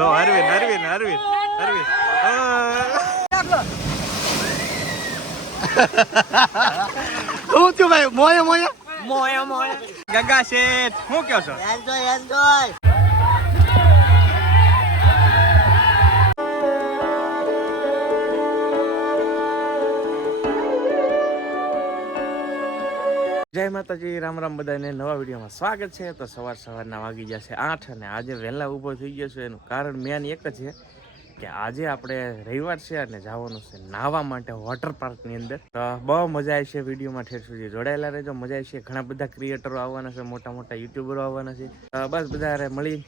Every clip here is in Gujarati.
લો અરવિંદ અરવિંદ અરવિંદ અરવિંદ હું થયું ભાઈ મોયા મોયા મોયા મોયા ગગા શેઠ શું કહો છો? Enjoy enjoy. જય માતાજી, રામ રામ બધાને. નવા વિડીયોમાં સ્વાગત છે. તો સવારના વાગી જશે 8 અને આજે વહેલા ઊભો થઈ ગયો છે. એનું કારણ મેન એક જ છે કે આજે આપણે રવિવાર છે અને જવાનું છે નાહવા માટે વોટર પાર્કની અંદર. તો બહુ મજા આવી છે. વિડીયોમાં ઠેર સુધી જોડાયેલા રહેજો, મજા આવી છે. ઘણા બધા ક્રિએટરો આવવાના છે, મોટા મોટા યુટ્યુબરો આવવાના છે. બસ બધા મળી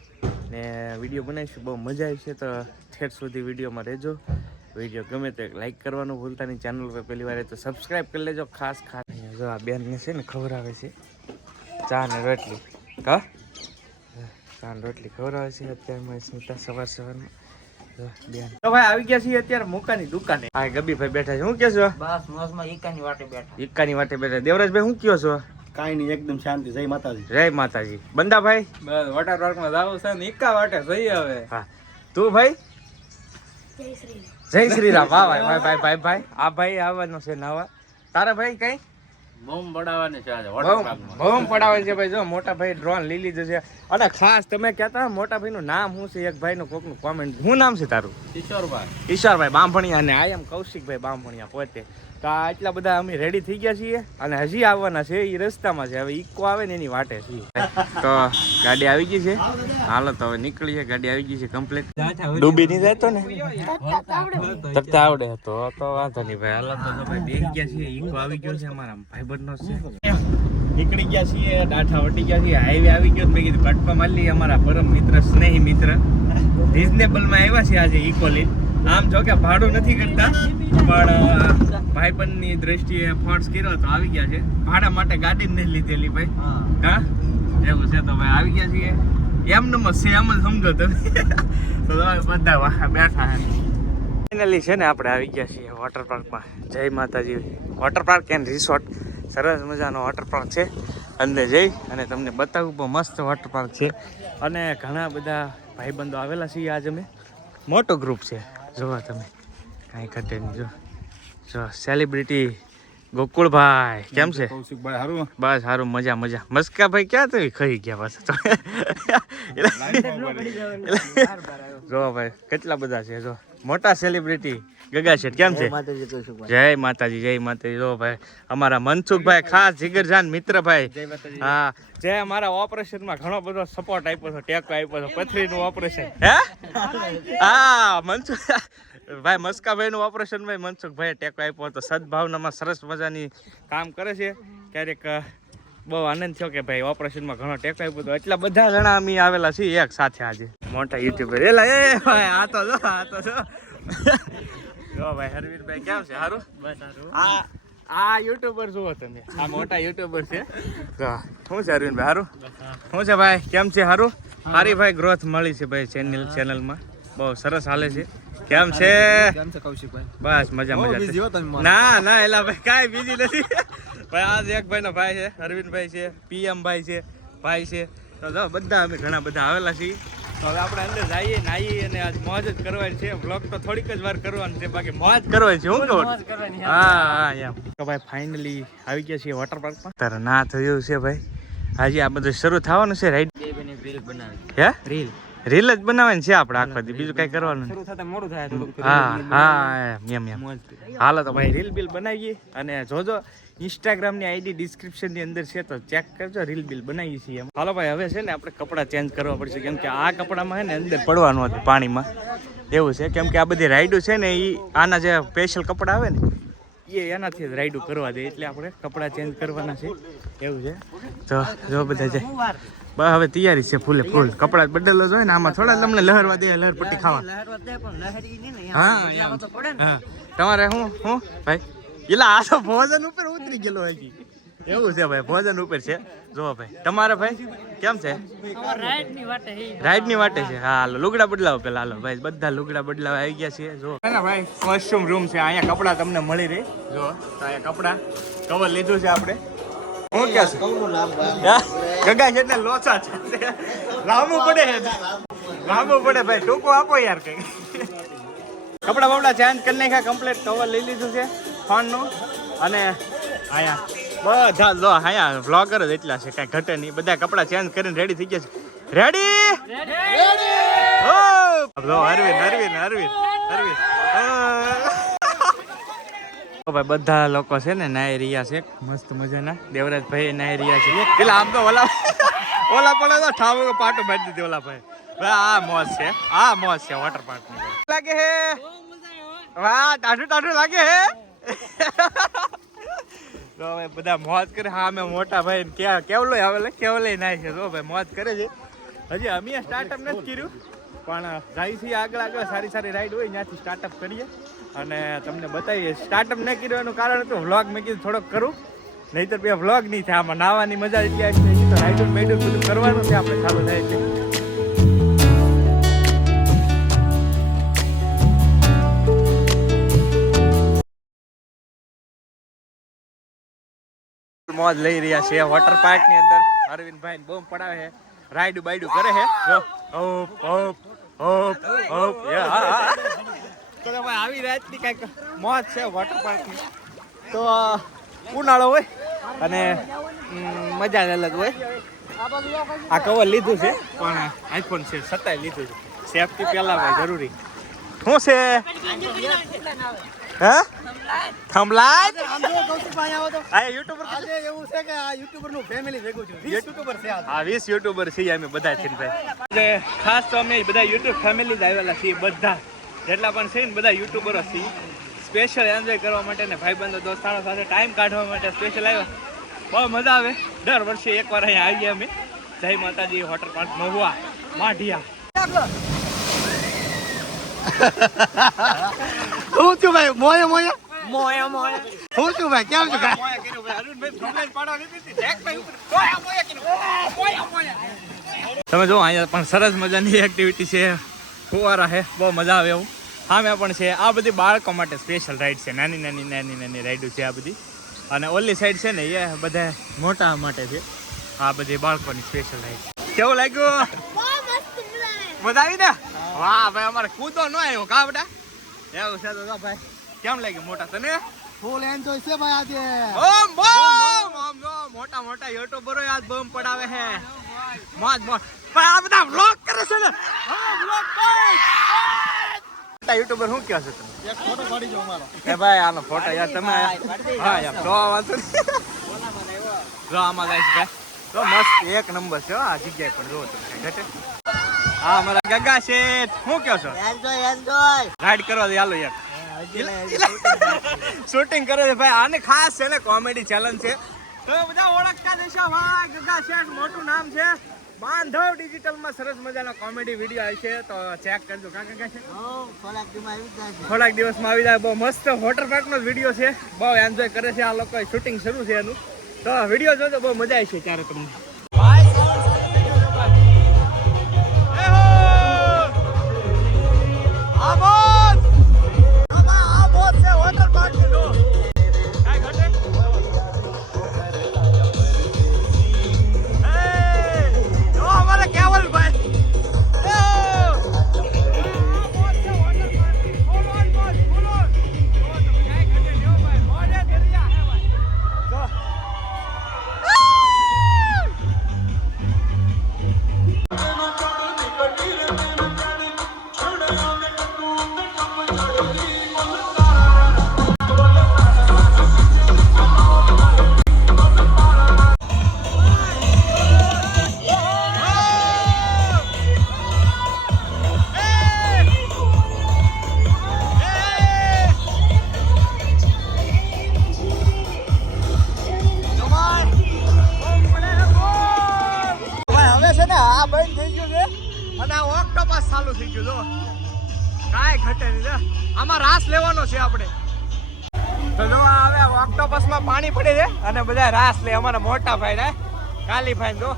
ને વિડીયો બનાવીશું, બહુ મજા આવી છે. તો ઠેર સુધી વિડીયોમાં રહેજો. વિડીયો ગમે તો લાઈક કરવાનું ભૂલતા નહીં. ચેનલ પર પહેલી વાર તો સબસ્ક્રાઈબ કરી લેજો. ખાસ જો આ બેનને છે ને ખવડાવે છે ચા ને રોટલી. કા ચા ને રોટલી ખવડાવે છે અત્યારે સ્મિતા સવારમાં. બેન તો ભાઈ આવી ગયા છીએ અત્યારે મોકાની દુકાને. હા ગબીભાઈ બેઠા છે. શું કે છો? બસ મોજમાં ઈકાની વાટે બેઠા. ઈકાની વાટે બેઠા. દેવરાજભાઈ શું કયો છો? કાઈ નહીં, એકદમ શાંતિ. જય માતાજી. જય માતાજી. બંદાભાઈ બસ વોટર પાર્ક માં જાવ છે ને ઈકા વાટે જઈ હવે. હા તું ભાઈ? જય શ્રી રામ. વાહ ભાઈ ભાઈ ભાઈ ભાઈ આ ભાઈ આવવાનો છે નાવા. તારા ભાઈ કઈ બોમ્બ પડાવવાની છે આજે બહુ પડાવે છે ભાઈ. જો મોટા ભાઈ ડ્રોન લઈ લીધું છે. અને ખાસ તમે કહેતા મોટા ભાઈ નું નામ શું છે? એક ભાઈ નું કોકનું કોમેન્ટ. શું નામ છે તારું? ઈશ્વરભાઈ બામભણિયા. અને આઈ એમ કૌશિકભાઈ બામભણિયા પોતે. તો આ એટલા બધા અમે રેડી થઈ ગયા છીએ અને હજી આવવાના છે. એ રસ્તામાં છે. હવે ઈકો આવે ને એની વાટે છીએ. તો ગાડી આવી ગઈ છે. હાલો તો હવે નીકળીએ. ગાડી આવી ગઈ છે કમ્પ્લીટ. ડૂબી નહીં જાય તો ને તરતા આવડે તો વાંધો નહીં ભાઈ. હાલો તો ભાઈ બેસી ગયા છીએ. ઈકો આવી ગયો છે અમારા ભાઈબંધનો છે. નીકળી ગયા છીએ. ડાઠા વટી ગયા છીએ. હાઈવે આવી ગયો. મેં કીધું કટકો મારી લઈએ. અમારા પરમ મિત્ર સ્નેહી મિત્ર રિઝનેબલમાં આવ્યા છે આજે ઈકો લઈને. આમ જો કે ભાડું નથી કરતા પણ ભાઈબંધની દ્રષ્ટિએ ફોર્સ કર્યો તો આવી ગયા છે. ભાડા માટે ગાડી જ નહીં લીધેલી ભાઈ. હા એવું છે. તો ભાઈ આવી ગયા છીએ. એમનું છે એમ જ સમજો તમે. તો બધા બેઠા ફાઇનલી છે ને આપણે આવી ગયા છીએ વોટર પાર્કમાં. જય માતાજી વોટર પાર્ક એન્ડ રિસોર્ટ. સરસ મજાનો વોટર પાર્ક છે. અંદર જઈ અને તમને બતાવું. બહુ મસ્ત વોટર પાર્ક છે અને ઘણા બધા ભાઈબંધો આવેલા છીએ. આજે અમે મોટો ગ્રુપ છે. જોવા તમે કાંઈ ઘટે નહીં. જો સેલિબ્રિટી ગોકુળભાઈ કેમ છે? કૌશિકભાઈ હારું? બસ સારું, મજા મજા. મસ્કાભાઈ ક્યાં તો ખાઈ ગયા પાછા તો. જો ભાઈ કેટલા બધા છે. જો મોટા સેલિબ્રિટી ગગા શેઠ કેમ છે? જય માતાજી જય માતાજી. જો ભાઈ અમારા મનસુખભાઈ ખાસ જીગરજાન મિત્ર ભાઈ. હા જે અમારા ઓપરેશનમાં ઘણો બધો સપોર્ટ આપ્યો છે, ટેકો આપ્યો છે. પથરીનું ઓપરેશન હે હા મનસુખ ભાઈ મસ્કાભાઈ નું ઓપરેશન ભાઈ મનસુખભાઈ ટેકો આપ્યો હતો. સદભાવનામાં સરસ મજાની કામ કરે છે. ક્યારેક બહુ આનંદ થયો કે ભાઈ ઓપરેશનમાં ઘણો ટેકો આપ્યો હતો. એટલા બધા જણા અમે આવેલા છીએ એક સાથે આજે. મોટા યુટ્યુબર એલા એ ભાઈ આ તો જો જો ભાઈ હરવીરભાઈ કેમ છે? સારું બસ સારું. આ યુટ્યુબર જુઓ તમે. આ મોટા યુટ્યુબર છે. શું છે અરવિંદભાઈ? સારું શું છે ભાઈ? કેમ છે? સારું સારી ભાઈ ગ્રોથ મળી છે ભાઈ ચેનલમાં. બહુ સરસ હાલે છે. કેમ છે કૌશિકભાઈ? બસ મજા મજા. ના એલા ભાઈ કાંઈ બીજી નથી ભાઈ. આજ એક ભાઈ નો ભાઈ છે અરવિંદભાઈ છે, પીએમ ભાઈ છે, ભાઈ છે. તો જો બધા અમે ઘણા બધા આવેલા છીએ. તો હવે આપણે અંદર જઈએ નાહીએ અને આજ મોજ જ કરવાની છે. વ્લોગ તો થોડીક જ વાર કરવાનું છે, બાકી મોજ કરવાની છે. હું કહું હા એમ. તો ભાઈ ફાઇનલી આવી ગયા છીએ વોટર પાર્કમાં. તારે ના થયું છે ભાઈ. આજે આ બધું શરૂ થવાનું છે રાઈડ. રીલ બનાવી. હે રીલ જ બનાવવાની છે આપણે આખો દી. બીજું કઈ કરવાનું શરૂ થતા મોડું થાય થોડું. હા એમ. હાલો તો ભાઈ રીલ બિલ બનાવીએ અને જોજો ઇન્સ્ટાગ્રામની આઈડી ડિસ્ક્રિપ્શનની અંદર છે તો ચેક કરજો. રીલ બિલ બનાવીએ છીએ એમ. હાલો ભાઈ હવે છે ને આપણે કપડાં ચેન્જ કરવા પડશે કેમ કે આ કપડામાં છે ને અંદર પડવાનું હતું પાણીમાં. એવું છે કેમ કે આ બધી રાઈડો છે ને એ આના જે સ્પેશિયલ કપડાં આવે ને એ એનાથી જ રાઈડો કરવા દે. એટલે આપણે કપડાં ચેન્જ કરવાના છે એવું છે. તો જો બધા જાય બસ હવે તૈયારી છે ફૂલે ફૂલ. કપડા બદલો જોઈએ ને આમાં થોડા તમને લહેરવા દે. લહેર પટ્ટી ખાવા. હા તમારે શું ભાઈ? એટલે આ તો ભોજન ઉપર ઉતરી ગયેલો હજી. એવું છે ભાઈ ભોજન ઉપર છે. જો ભાઈ તમારે ભાઈ કેમ છે? રાઈડ ની વાટે છે. હા હાલો લુગડા બદલાવો પેલા. હાલો ભાઈ બધા લુગડા બદલાવા આવી ગયા છે. જો ભાઈ વોશરૂમ રૂમ છે. અહીંયા કપડા તમને મળી રહી. જો અહીંયા કપડા કવર લીધું છે આપણે. હું કે છે ગગા છે ને લોચા છે લાવવું પડે. લાંબુ પડે ભાઈ, ટૂંકો આપો યાર કઈ. કપડા બપડા ચેન્જ કરી નાખ્યા કમ્પ્લીટ, કવર લઈ લીધું છે ફોનનું. અને આયા બધા લો આયા વ્લોગર જ એટલા છે, કાંઈ ઘટે નહીં. બધા કપડા ચેન્જ કરીને રેડી થઈ ગયા છે. રેડી અરવિંદ ભાઈ બધા લોકો છે ને નાઈ રહ્યા છે મસ્ત મજાના. દેવરાજ ભાઈ નાઈ રહ્યા છે. પેલા આમ તો ઓલા પડે તો ઠાવો પાટો મારી દીધી ઓલા ભાઈ. આ મોજ છે વોટર પાર્ક ની. લાગે હે વાહ, ટાઢું લાગે હે. તો ભાઈ બધા મોજ કરે. હા મેં મોટા ભાઈ કેવલો નાય છે. તો ભાઈ મોજ કરે છે. હજી અમે સ્ટાર્ટઅપ નથી કર્યું, પણ જાય છે આગળ સારી રાઈડ હોય ત્યાંથી સ્ટાર્ટઅપ કરીએ અને તમને બતાવીએ. સ્ટાર્ટઅપ ન કર્યું કારણ હતું વ્લોગ મેં કીધું થોડોક કરું, નહીતર બે વ્લોગ નહીં થાય. આમાં નાવાની મજા એટલી આવી છે તો રાઈડ બધું કરવાનું છે આપણે ચાલુ થાય છે. મોજ લઈ રહ્યા છે વોટર પાર્ક ની અંદર. અરવિંદભાઈ બોમ્બ પડાવે છે, રાઈડ બાઈડ કરે છે. જો તો ભાઈ આવી રાતની કઈક મોજ છે વોટર પાર્ક ની. તો ઉનાળો હોય અને મજા અલગ હોય. આ કવર લીધું છે પણ આઈફોન છે છતાંય લીધું છે. સેફટી પેલા ભાઈ જરૂરી. શું છે હે થમલાઈટ? આ યુટ્યુબર આજે એવું છે કે આ યુટ્યુબર નું ફેમિલી ભેગું છું. 20 યુટ્યુબર છે આ. હા 20 યુટ્યુબર છીએ અમે બધા છે ભાઈ. ખાસ તો અમે બધા યુટ્યુબ ફેમિલી જ આવેલા છીએ. બધા જેટલા પણ છે ને બધા યુટ્યુબરો છીએ. સ્પેશિયલ એન્જોય કરવા માટે ને ભાઈબંધો દોસ્તારો સાથે ટાઈમ કાઢવા માટે સ્પેશિયલ આવ્યા. બહુ મજા આવે. દર વર્ષે એકવાર અહીંયા આવીએ અમે. જય માતાજી વોટર પાર્ક મહુવા માઢિયા. હું છું ભાઈ મોયા હું છું ભાઈ કેમ છું તમે જો અહીંયા પણ સરસ મજાની એક્ટિવિટી છે. ફુવારા છે, બહુ મજા આવે એવું. સામે પણ છે. આ બધી બાળકો માટે સ્પેશિયલ રાઈડ છે. નાની રાઈડો છે આ બધી. અને ઓલી સાઈડ છે ને એ બધા મોટા માટે છે. આ બધી બાળકોની સ્પેશિયલ રાઈડ. કેવું લાગ્યું? મજા આવી ને? વાહ ભાઈ, અમારે કૂદો ન આવ્યો કા બેટા? એવું છે તો ભાઈ કેમ લાગ્યું મોટા તને? ફૂલ એન્જોય છે ભાઈ આજે. મોટા યુટ્યુબરો આજ બોમ્બ પડાવે છે. મોજ પણ આ બધા વ્લોગ કરે છે ને. મોટા યુટ્યુબર શું કહો છો તમે? એક ફોટો પાડી જો અમારો. એ ભાઈ આનો ફોટો યાર તમે. હા યાર તો વાંચો જો આમાં ગાઈસ ભાઈ તો મસ્ત એક નંબર છે આ જગ્યાએ પણ જો તમે ઘટે. હા અમારા ગગા શેઠ શું કહો છો? એન્જોય રાઈડ કરવા દે હાલો યાર. શૂટિંગ કરે છે ભાઈ. આને ખાસ છે ને કોમેડી ચેલેન્જ છે. તો બધા ઓળખતા દેશો ભાઈ. ગગા શેઠ મોટું નામ છે. બાંધવ ડિજિટલ માં સરસ મજાનો કોમેડી વિડીયો આવે છે તો ચેક કરજો. કાકા છે થોડાક દિવસમાં આવી જાય. બહુ મસ્ત વોટર પાર્ક નો વિડીયો છે. બહુ એન્જોય કરે છે આ લોકો. શૂટિંગ શરૂ છે એનું. તો વિડીયો જોજો બહુ મજા આવી છે ત્યારે તમને. ચાલુ થઈ ગયું જો કાંઈ ઘટે નહીં. આમાં રાસ લેવાનો છે આપણે. તો જો હવે ઓક્ટોપસ માં પાણી પડે છે અને બધા રાસ લે. અમારા મોટા ભાઈ ને કાલી ભાઈ જો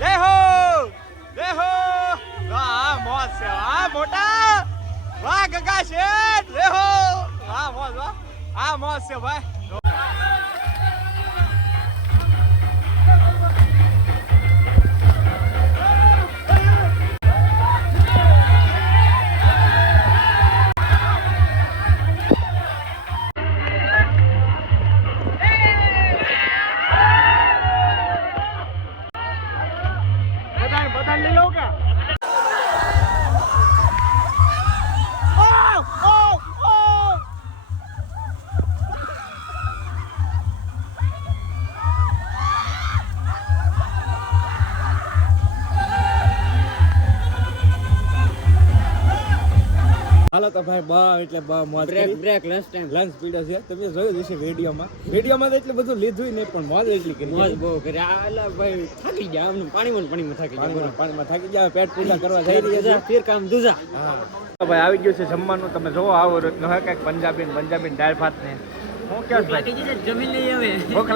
જય હો આ મોજ છે. આ મોટા વાહ ગગા શેઠ જય હો. વાહ મોજ વાહ આ મોજ છે ભાઈ. ચાલો તો ભાઈ બા એટલે બા મોજ બ્રેક લંચ ટાઈમ લંચ પીડો છે તમે જોયું હશે વિડીયોમાં તો એટલું બધું લીધું નહીં પણ મોજ એટલી કરી મોજ બહુ કરી આલા ભાઈ થાકી ગયા આમ પાણીમાં થાકી ગયા પાણીમાં થાકી જાય પેટ પૂજા કરવા જઈ રહ્યા છે ફિર કામ દૂજા હા તો ભાઈ આવી ગયું છે જમવાનું તમે જોવો આવો રોજનો હોય કંઈક પંજાબી દાળ ભાત ને હું કેવું ભાઈ જમી લઈએ હવે ભૂખ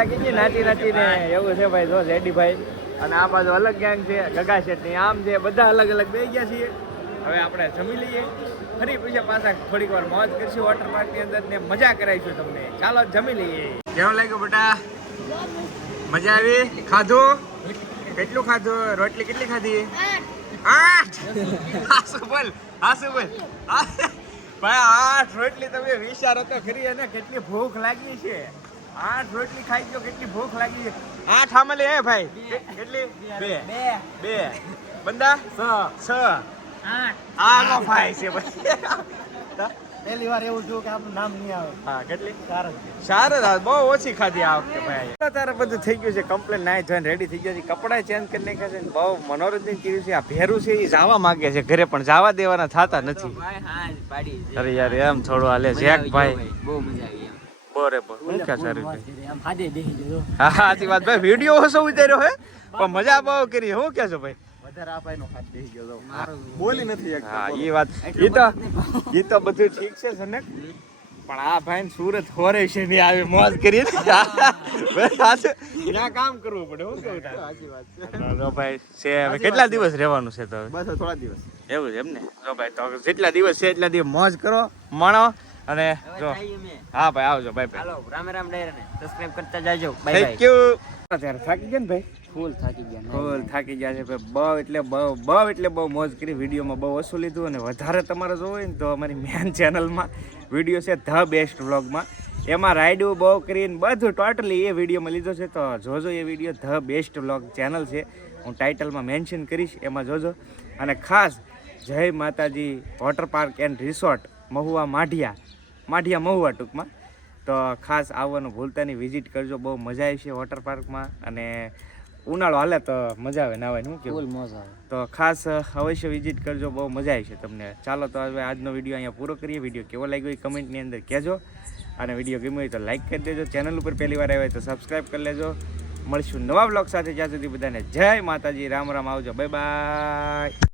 લાગી ગઈ નાચી ને એવું છે ભાઈ જો જેડીભાઈ અને આ બાજુ અલગ ગેંગ છે ગગા શેઠની આમ છે બધા અલગ બેસી ગયા છીએ હવે આપણે જમી લઈએ ફરી પછી પાછા થોડીક વાર મોજ કરશું વોટર પાર્ક ની અંદર ને મજા કરાવીશું તમને ચાલો જમી લઈએ કેવું લાગ્યું બેટા મજા આવી ખાધું કેટલું ખાધું રોટલી કેટલી ખાધી 8 હાસુ બોલ ભાઈ 8 રોટલી તમે વિચારો તો ખરી અને કેટલી ભૂખ લાગી છે 8 રોટલી ખાઈ ગયો કેટલી ભૂખ લાગી છે 8 આમલે હે ભાઈ કેટલી 2 બંદા 6 8 નો ભાઈ છે ભાઈ પહેલી વાર એવું જોયું કે આપણું નામ નહીં આવે હા કેટલી 4 બહુ ઓછી ખાધી આ વખતે ભાઈ તારે બધું થઈ ગયું છે કમ્પ્લેન નાઈ ધોઈને રેડી થઈ ગયા છે કપડા ચેન્જ કરી નાખ્યા છે બહુ મનોરંજન કર્યું છે આ ભેરું છે એ જવા માંગે છે ઘરે પણ જવા દેવાના થતા નથી ભાઈ હા પાડી અરે યાર એમ થોડું હાલે જેક ભાઈ બહુ મજા આવી બરોબર હું ક્યાં સારું આમ હાદે દેખી જજો હા સાચી વાત ભાઈ વિડીયો હસો ઉતાર્યો હે પણ મજા બહુ કરી હું કે છો ભાઈ વધારે આ ભાઈનો હાથ બેસી ગયો બોલી નથી શકતો. હા એ વાત એ તો બધું ઠીક છે સનક પણ આ ભાઈ સુરત હોરે છે ને આવી મોજ કરી ત્યાં કામ કરવું પડે હું કહું સાચી વાત છે ભાઈ છે હવે કેટલા દિવસ રહેવાનું છે તો બસ થોડા દિવસ એવું છે એમ ને જો ભાઈ તો જેટલા દિવસ છે એટલા દિવસ મોજ કરો માણો અને જો હા ભાઈ આવજો ભાઈ ભાઈ હાલો રામ ડાયરા ને સબસ્ક્રાઇબ કરતા જાજો બાય થેન્ક યુ અત્યારે થાકી ગયા ને ભાઈ ફૂલ થાકી ગયા ફૂલ થાકી ગયા છે ભાઈ બહુ મોજ કરી વિડીયોમાં બહુ ઓછું લીધું અને વધારે તમારે જોવું હોય ને તો અમારી મેન ચેનલમાં વિડીયો છે ધ બેસ્ટ વ્લોગમાં એમાં રાઈડું બહુ કરીને બધું ટોટલી એ વિડીયોમાં લીધો છે તો જોજો એ video the best vlog channel છે હું ટાઇટલમાં મેન્શન કરીશ એમાં જોજો અને ખાસ જય માતાજી water park and resort Mahuva Madhiya Mahuva ટૂંકમાં તો ખાસ આવવાનું ભૂલતા નહીં વિઝિટ કરજો બહુ મજા આવી છે વોટર પાર્કમાં અને ઉનાળો હાલે તો મજા આવે નાવાની શું કેવું મજા આવે તો ખાસ અવશ્ય વિઝિટ કરજો બહુ મજા આવી છે તમને ચાલો તો હવે આજનો વિડીયો અહીંયા પૂરો કરીએ વિડીયો કેવો લાગ્યો એ કમેન્ટની અંદર કહેજો અને વિડીયો ગમ્યો હોય તો લાઈક કરી દેજો ચેનલ ઉપર પહેલી વાર આવ્યા હોય તો સબસ્ક્રાઈબ કરી લેજો મળશું નવા બ્લોગ સાથે જ્યાં સુધી બધાને જય માતાજી રામ આવજો બાય બાય